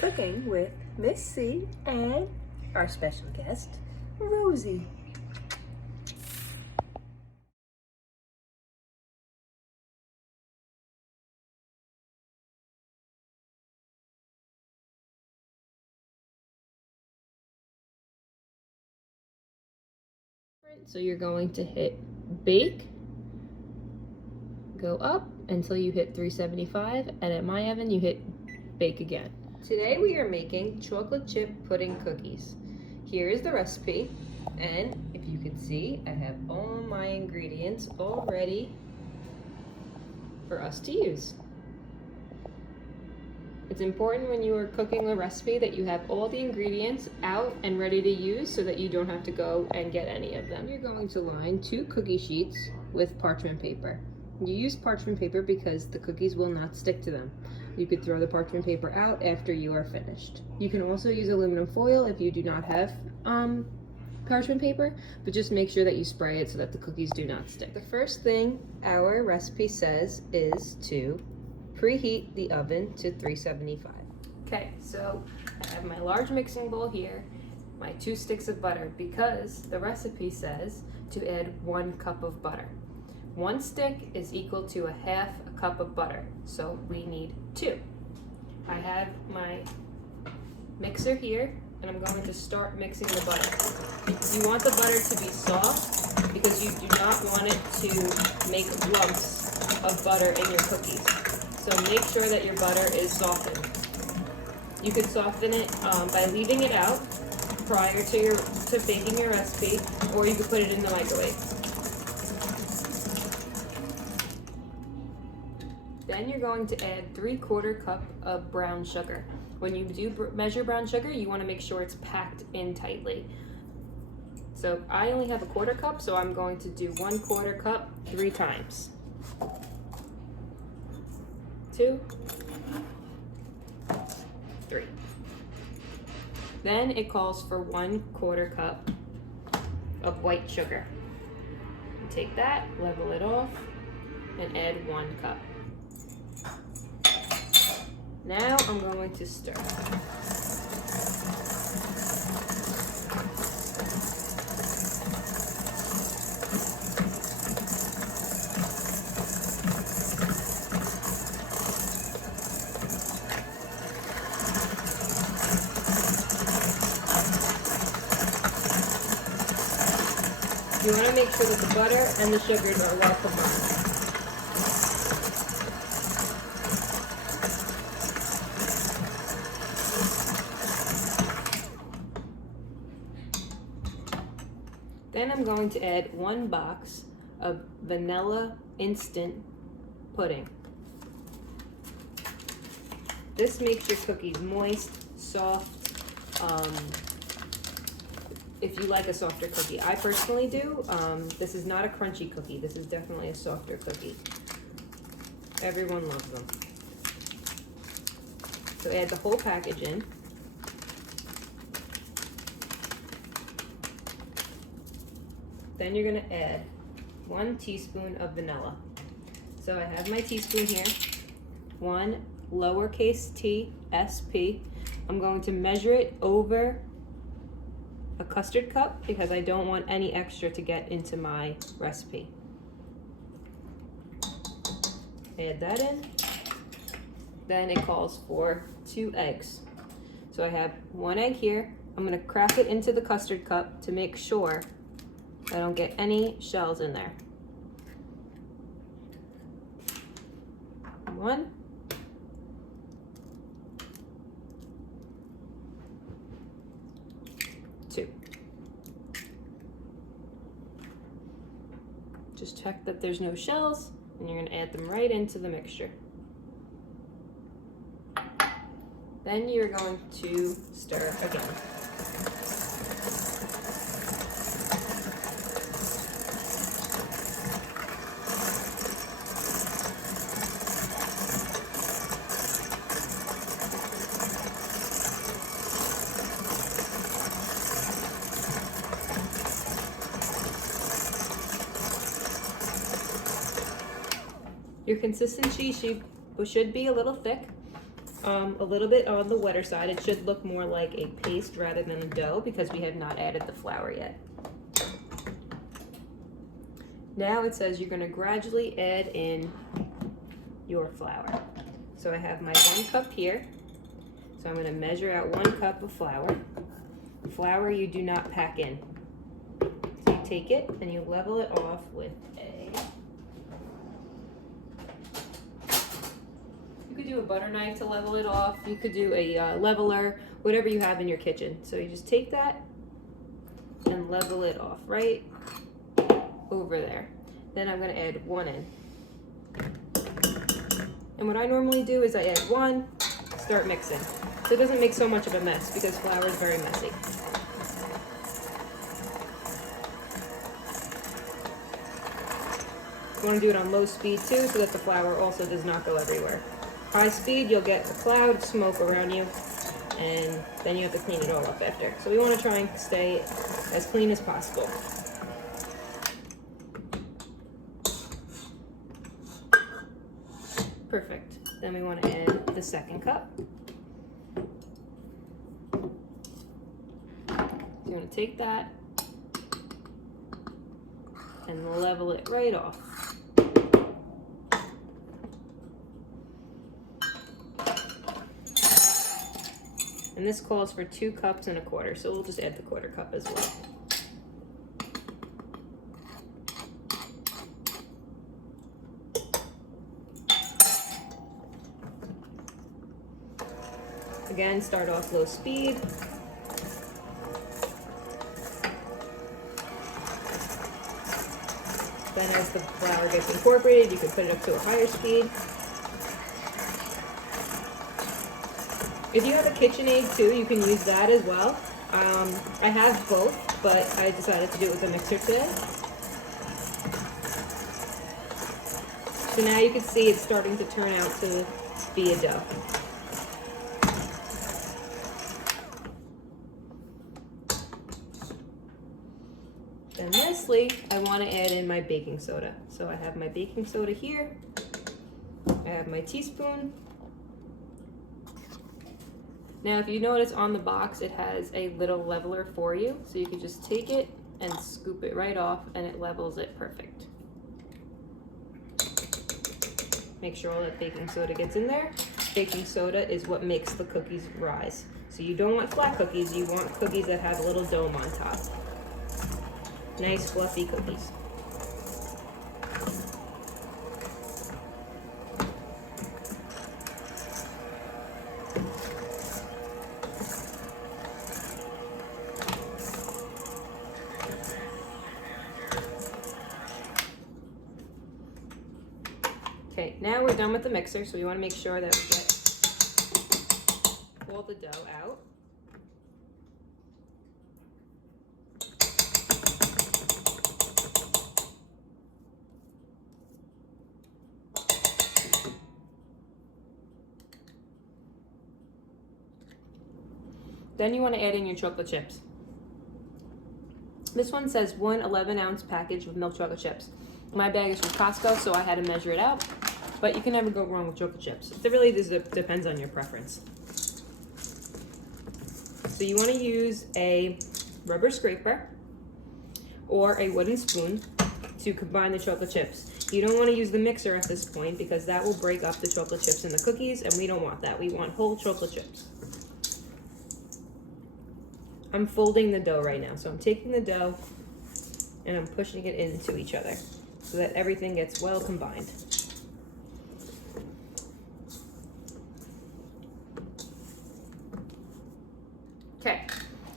Cooking with Miss C and our special guest, Rosie. So you're going to hit bake, go up until you hit 375, and at my oven you hit bake again. Today we are making chocolate chip pudding cookies. Here is the recipe, and if you can see, I have all my ingredients all ready for us to use. It's important when you are cooking a recipe that you have all the ingredients out and ready to use so that you don't have to go and get any of them. You're going to line 2 cookie sheets with parchment paper. You use parchment paper because the cookies will not stick to them. You could throw the parchment paper out after you are finished. You can also use aluminum foil if you do not have parchment paper, but just make sure that you spray it so that the cookies do not stick. The first thing our recipe says is to preheat the oven to 375. Okay, so I have my large mixing bowl here, my 2 sticks of butter, because the recipe says to add 1 cup of butter. 1 stick is equal to a half a cup of butter, so we need 2. I have my mixer here, and I'm going to start mixing the butter. You want the butter to be soft because you do not want it to make lumps of butter in your cookies. So make sure that your butter is softened. You could soften it by leaving it out prior to baking your recipe, or you could put it in the microwave. Then you're going to add 3/4 cup of brown sugar. When you do measure brown sugar, you want to make sure it's packed in tightly. So I only have a 1/4 cup, so I'm going to do 1/4 cup 3 times. 2, 3. Then it calls for 1/4 cup of white sugar. Take that, level it off, and add 1 cup. Now I'm going to stir. You want to make sure that the butter and the sugars are well combined. Then I'm going to add 1 box of vanilla instant pudding. This makes your cookies moist, soft, if you like a softer cookie. I personally do. This is not a crunchy cookie. This is definitely a softer cookie. Everyone loves them. So add the whole package in. Then you're gonna add 1 teaspoon of vanilla. So I have my teaspoon here, 1 lowercase t SP. I'm going to measure it over a custard cup because I don't want any extra to get into my recipe. Add that in. Then it calls for 2 eggs. So I have 1 egg here. I'm gonna crack it into the custard cup to make sure I don't get any shells in there. 1. 2. Just check that there's no shells, and you're gonna add them right into the mixture. Then you're going to stir again. Your consistency should be a little thick. a little bit on the wetter side. It should look more like a paste rather than a dough because we have not added the flour yet. Now it says you're going to gradually add in your flour. So I have my 1 cup here. So I'm going to measure out 1 cup of flour. Flour you do not pack in. So you take it and you level it off with you could do a butter knife to level it off. You could do a leveler, whatever you have in your kitchen. So you just take that and level it off right over there. Then I'm going to add 1 in. And what I normally do is I add 1, start mixing. So it doesn't make so much of a mess because flour is very messy. You want to do it on low speed too so that the flour also does not go everywhere. High speed, you'll get a cloud of smoke around you and then you have to clean it all up after. So we want to try and stay as clean as possible. Perfect. Then we want to add the 2nd cup. You're going to take that and level it right off. And this calls for 2 cups and a quarter, so we'll just add the 1/4 cup as well. Again, start off low speed. Then as the flour gets incorporated, you can put it up to a higher speed. If you have a KitchenAid too, you can use that as well. I have both, but I decided to do it with a mixer today. So now you can see it's starting to turn out to be a dough. Then lastly, I want to add in my baking soda. So I have my baking soda here. I have my teaspoon. Now, if you notice on the box, it has a little leveler for you. So you can just take it and scoop it right off and it levels it perfect. Make sure all that baking soda gets in there. Baking soda is what makes the cookies rise. So you don't want flat cookies, you want cookies that have a little dome on top. Nice fluffy cookies. Okay, now we're done with the mixer, so we want to make sure that we get all the dough out. Then you want to add in your chocolate chips. This one says 1 11-ounce package of milk chocolate chips. My bag is from Costco, so I had to measure it out. But you can never go wrong with chocolate chips. It really depends on your preference. So you want to use a rubber scraper or a wooden spoon to combine the chocolate chips. You don't want to use the mixer at this point because that will break up the chocolate chips in the cookies, and we don't want that. We want whole chocolate chips. I'm folding the dough right now. So I'm taking the dough and I'm pushing it into each other so that everything gets well combined. Okay,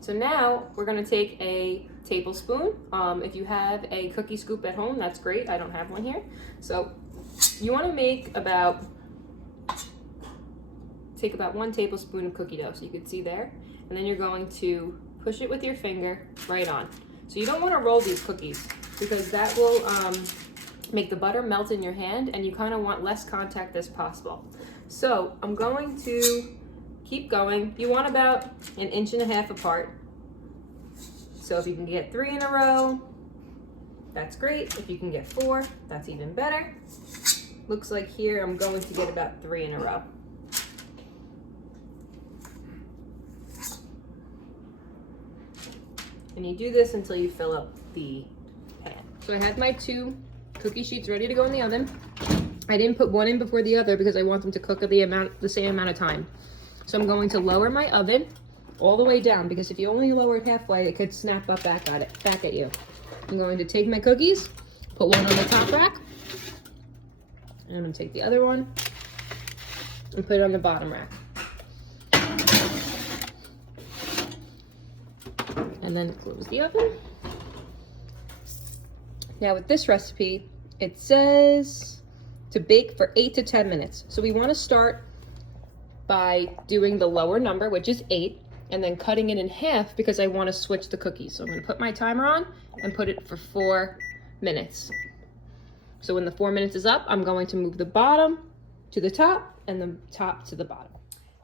so now we're gonna take a tablespoon. If you have a cookie scoop at home, that's great. I don't have one here. So you wanna take about 1 tablespoon of cookie dough, so you can see there. And then you're going to push it with your finger right on. So you don't want to roll these cookies because that will make the butter melt in your hand, and you kind of want less contact as possible. So I'm going to keep going. You want about 1.5 inches apart. So if you can get 3 in a row, that's great. If you can get 4, that's even better. Looks like here I'm going to get about 3 in a row. And you do this until you fill up the pan. So I have my 2 cookie sheets ready to go in the oven. I didn't put one in before the other because I want them to cook the same amount of time. So I'm going to lower my oven all the way down, because if you only lower it halfway, it could snap up back at you. I'm going to take my cookies, put one on the top rack, and I'm going to take the other one and put it on the bottom rack. And then close the oven. Now with this recipe, it says to bake for 8 to 10 minutes. So we want to start by doing the lower number, which is 8, and then cutting it in half because I want to switch the cookies. So I'm going to put my timer on and put it for 4 minutes. So when the 4 minutes is up, I'm going to move the bottom to the top and the top to the bottom.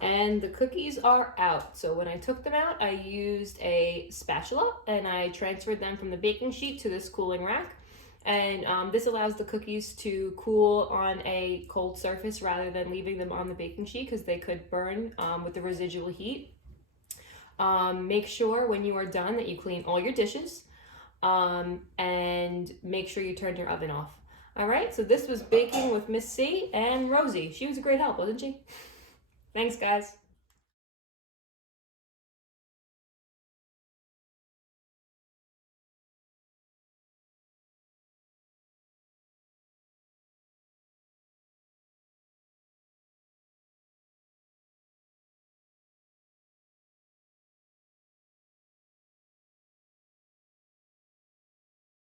And the cookies are out. So when I took them out, I used a spatula and I transferred them from the baking sheet to this cooling rack. And this allows the cookies to cool on a cold surface rather than leaving them on the baking sheet, because they could burn with the residual heat. Make sure when you are done that you clean all your dishes, and make sure you turn your oven off. All right, so this was Baking with Miss C and Rosie. She was a great help, wasn't she? Thanks, guys.